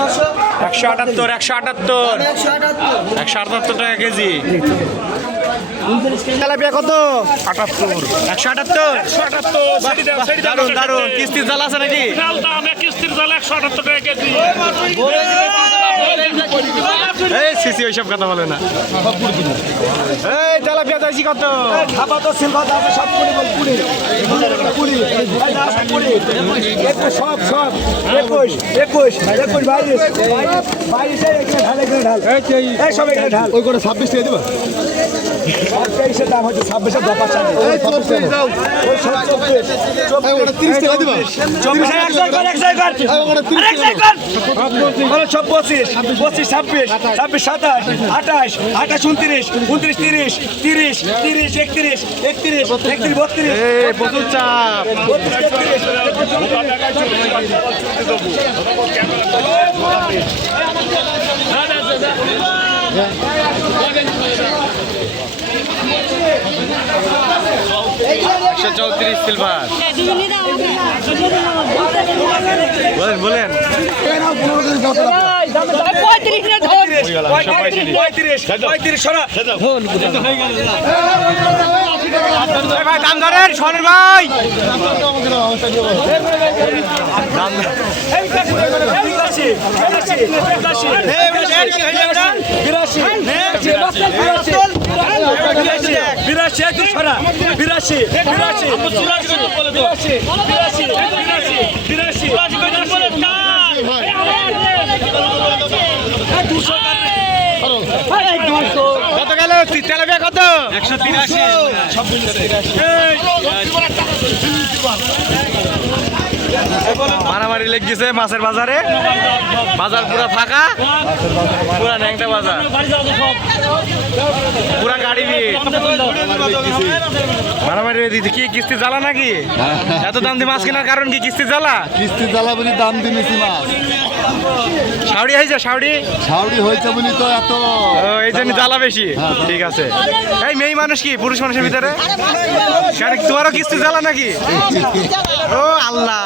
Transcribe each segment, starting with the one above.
178 178 টাকা KG. Tilapia কত? 178 দারুন দারুন। কিস্তির জাল আছে নাকি? কিস্তির জাল 178 টাকা কেজি। এই সিসি ওইসব কথা বলে না। এই তেলাপিয়া চাইছি কত? ওই করে 26 টাকা দিবা। দাম হচ্ছে 26 টাকা। 30 টাকা দিবা। 25, 26, 27, 28, 29, 30, 31, 31, 32। প্রচুর চাপ। $134 সিলভার। বলেন ভাই দাম ধরেন শোনেন ভাই। কত গেল তেলাপিয়া কত? 183। মারামারি লেগে গেছে মাছের বাজারে। বাজার পুরা ফাঁকা, পুরা ন্যাংটা বাজার, পুরা গাড়ি ভিড়। মারামারি দিতে কি কিস্তি জ্বালা নাকি? এত দাম দিয়ে মাছ কেনার কারণ কি? কিস্তি জ্বালা। কিস্তি জ্বালা বলি দাম দিয়েছি মাছ। শাউরি হয়েছে? শাউরি হয়েছে বলি তো এত। এই জন্য জ্বালা বেশি। ঠিক আছে। এই মেয়ে মানুষ কি পুরুষ মানুষের ভিতরে? তোমারও কিস্তি জ্বালা নাকি? ও আল্লাহ,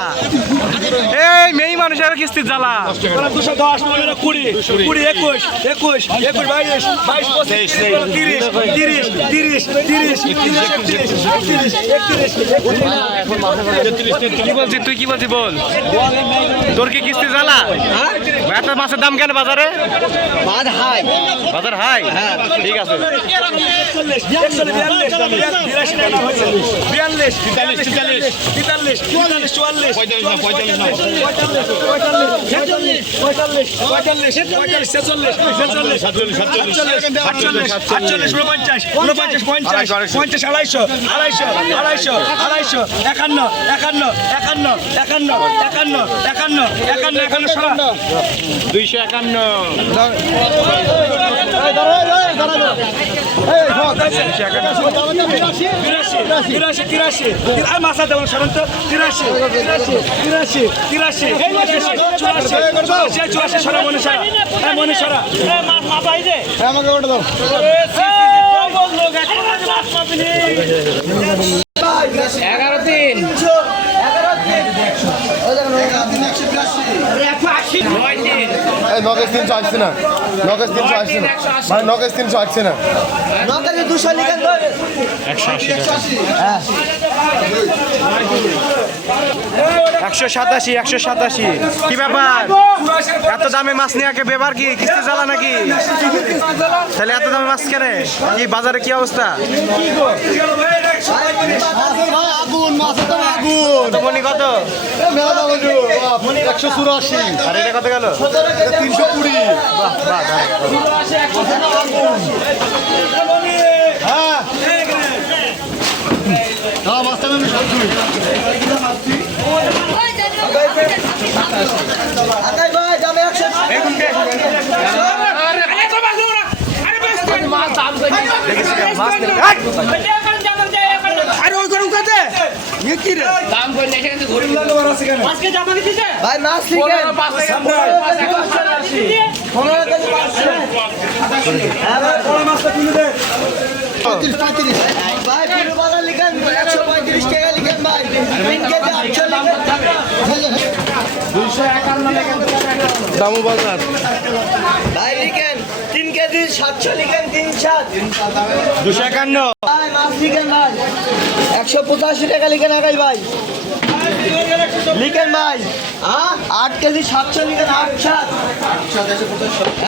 এই মেয়ে মানুষের কিস্তি জ্বালা। 210, 20, 21, 22, 22, 23, 30, 31। কি বলছিস তুই? কি বলছিস বল। তোর কি কিস্তি জ্বালা? এত মাছের দাম কেন বাজারে? বাজার হাই। ঠিক আছে। 11-3 নগেজ 300 আসছে না। নগেজ 300 আসছে না ভাই। নগেজ 300 আসছে না। নগদ 200 লিখেন তো। 187। 187। কি ব্যাপার? এত দামে মাছ নিয়ে ব্যাপার কি? কিস্তি জ্বালা নাকি? তাহলে এত দামে মাছ কেনে? কি বাজারে কি অবস্থা? মনি কত? 184। আর এটা কত গেল? 320। মাছটা আমি সব ধুই। ভাই মাছ লিখেন। ভাই পুরোবালা লিখেন 135 টাকা লিখেন ভাই। 3 কেজি 8 লিখেন। 251 লিখেন। দামু বাজার ভাই লিখেন 3 কেজি 700 লিখেন 3 251 ভাই মাছ লিখেন ভাই 185 টাকা লিখেন আগাই ভাই লিখেন ভাই 8 কেজি 700 লিখেন 8 7